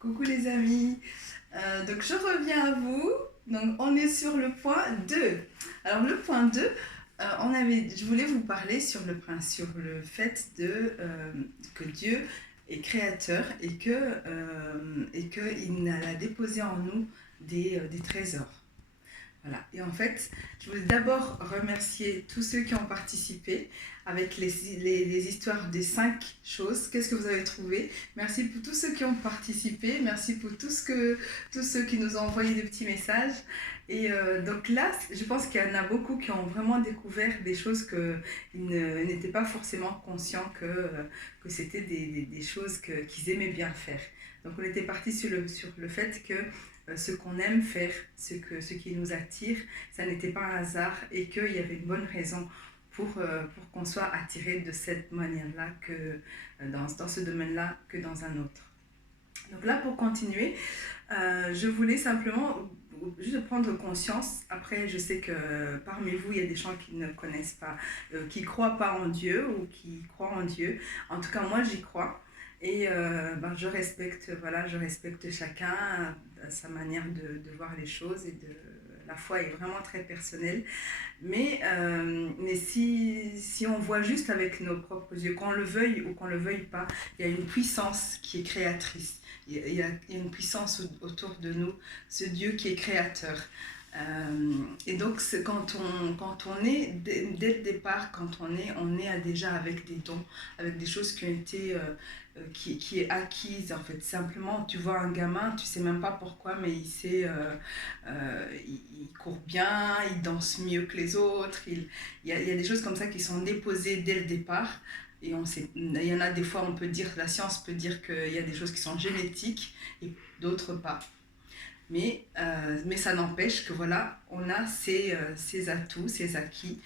Coucou les amis, donc je reviens à vous, donc on est sur le point 2. Alors le point 2, je voulais vous parler sur le fait que Dieu est créateur et qu'il a déposé en nous des trésors. Voilà. Et en fait, je voulais d'abord remercier tous ceux qui ont participé avec les histoires des 5 choses. Qu'est-ce que vous avez trouvé? Merci pour tous ceux qui ont participé. Merci pour tous ceux qui nous ont envoyé des petits messages. Et donc là, je pense qu'il y en a beaucoup qui ont vraiment découvert des choses qu'ils n'étaient pas forcément conscients que c'était des choses qu'ils aimaient bien faire. Donc on était parti sur le fait que ce qu'on aime faire, ce qui nous attire, ça n'était pas un hasard et qu'il y avait une bonne raison pour qu'on soit attiré de cette manière-là, dans ce domaine-là, que dans un autre. Donc là, pour continuer, je voulais simplement juste prendre conscience. Après, je sais que parmi vous, il y a des gens qui ne connaissent pas, qui ne croient pas en Dieu ou qui croient en Dieu. En tout cas, moi, j'y crois. Et je respecte chacun sa manière de voir les choses la foi est vraiment très personnelle. Mais si on voit juste avec nos propres yeux, qu'on le veuille ou qu'on ne le veuille pas, il y a une puissance qui est créatrice. Il y a une puissance autour de nous, ce Dieu qui est créateur. Et donc quand on est dès le départ, quand on est déjà avec des dons, avec des choses qui ont été qui est acquise en fait. Simplement, tu vois un gamin, tu sais même pas pourquoi, mais il court bien, il danse mieux que les autres. Il y a des choses comme ça qui sont déposées dès le départ. Et il y en a des fois, la science peut dire qu'il y a des choses qui sont génétiques et d'autres pas. Mais ça n'empêche que voilà, on a ces atouts, ces acquis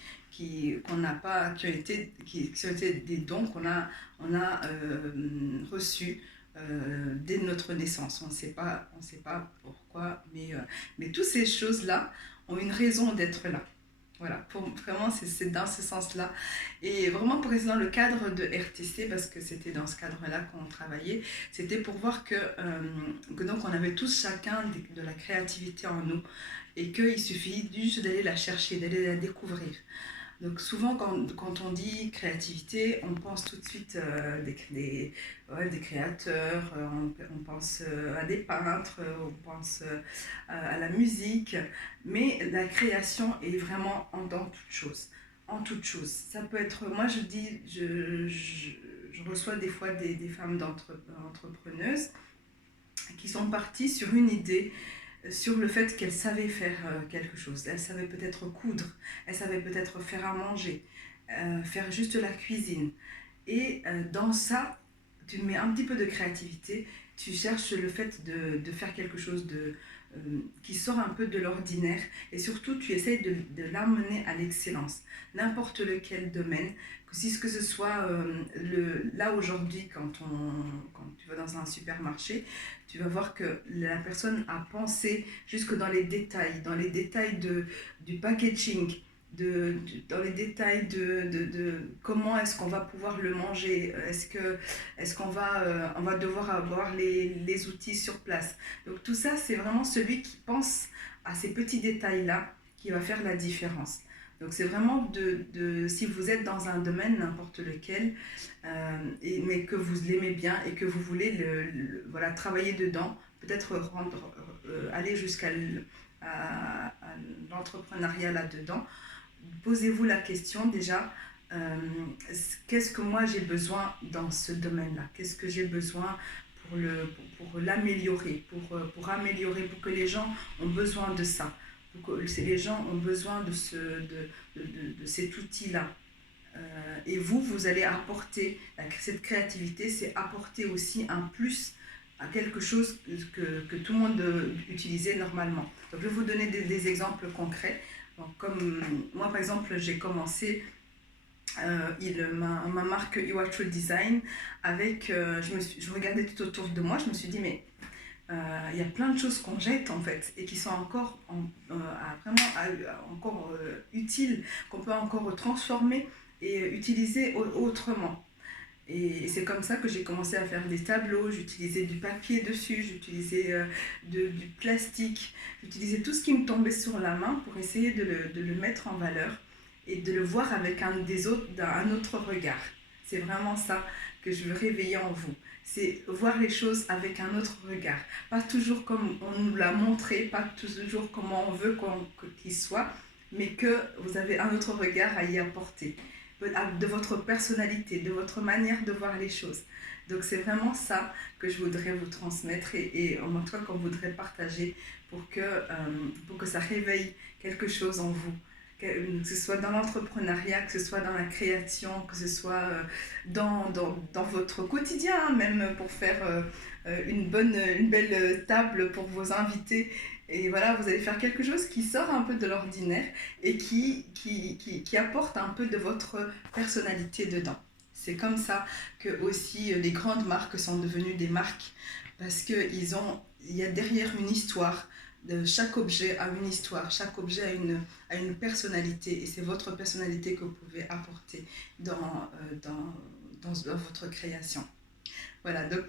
qu'on n'a pas, qui ont été des dons on a reçus dès notre naissance. On ne sait pas pourquoi, mais toutes ces choses-là ont une raison d'être là. Voilà, vraiment, c'est dans ce sens-là. Et vraiment, pour rester dans le cadre de RTC, parce que c'était dans ce cadre-là qu'on travaillait, c'était pour voir que donc on avait tous chacun de la créativité en nous et qu'il suffit juste d'aller la chercher, d'aller la découvrir. Donc souvent, quand on dit créativité, on pense tout de suite des créateurs, on pense à des peintres, on pense à la musique, mais la création est vraiment dans toute chose. En toute chose. Ça peut être, moi je dis, je reçois des fois des femmes entrepreneuses qui sont parties sur une idée, sur le fait qu'elle savait faire quelque chose. Elle savait peut-être coudre, elle savait peut-être faire à manger, faire juste la cuisine. Et dans ça, tu mets un petit peu de créativité, tu cherches le fait de faire quelque chose qui sort un peu de l'ordinaire et surtout tu essayes de l'amener à l'excellence. N'importe lequel domaine, que ce soit là aujourd'hui quand tu vas dans un supermarché, tu vas voir que la personne a pensé jusque dans les détails du packaging, dans les détails de comment est-ce qu'on va pouvoir le manger, est-ce qu'on on va devoir avoir les outils sur place. Donc tout ça, c'est vraiment celui qui pense à ces petits détails-là qui va faire la différence. Donc c'est vraiment si vous êtes dans un domaine, n'importe lequel, mais que vous l'aimez bien et que vous voulez voilà, travailler dedans, peut-être aller jusqu'à l'entrepreneuriat là-dedans, posez-vous la question déjà, qu'est-ce que moi j'ai besoin dans ce domaine-là? Qu'est-ce que j'ai besoin pour l'améliorer, pour que les gens ont besoin de ça, pour que les gens ont besoin de cet outil-là. Et vous allez apporter, cette créativité, c'est apporter aussi un plus à quelque chose que tout le monde utilisait normalement. Donc je vais vous donner des exemples concrets. Donc, comme moi par exemple j'ai commencé ma marque Iwatrue Design avec, je regardais tout autour de moi, je me suis dit mais il y a plein de choses qu'on jette en fait et qui sont encore utiles, qu'on peut encore transformer et utiliser autrement. Et c'est comme ça que j'ai commencé à faire des tableaux, j'utilisais du papier dessus, j'utilisais du plastique, j'utilisais tout ce qui me tombait sur la main pour essayer de le mettre en valeur et de le voir avec un autre regard. C'est vraiment ça que je veux réveiller en vous. C'est voir les choses avec un autre regard. Pas toujours comme on nous l'a montré, pas toujours comment on veut qu'il soit, mais que vous avez un autre regard à y apporter de votre personnalité, de votre manière de voir les choses. Donc c'est vraiment ça que je voudrais vous transmettre et en tout cas qu'on voudrait partager pour que ça réveille quelque chose en vous. Que ce soit dans l'entrepreneuriat, que ce soit dans la création, que ce soit dans votre quotidien, hein, même pour faire une belle table pour vos invités. Et voilà, vous allez faire quelque chose qui sort un peu de l'ordinaire et qui apporte un peu de votre personnalité dedans. C'est comme ça que aussi les grandes marques sont devenues des marques parce qu'il y a derrière une histoire. Chaque objet a une histoire, chaque objet a une personnalité et c'est votre personnalité que vous pouvez apporter dans votre création. Voilà, donc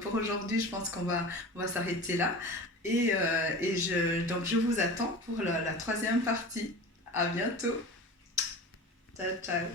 pour aujourd'hui, je pense on va s'arrêter là. Donc je vous attends pour la troisième partie. À bientôt. Ciao, ciao.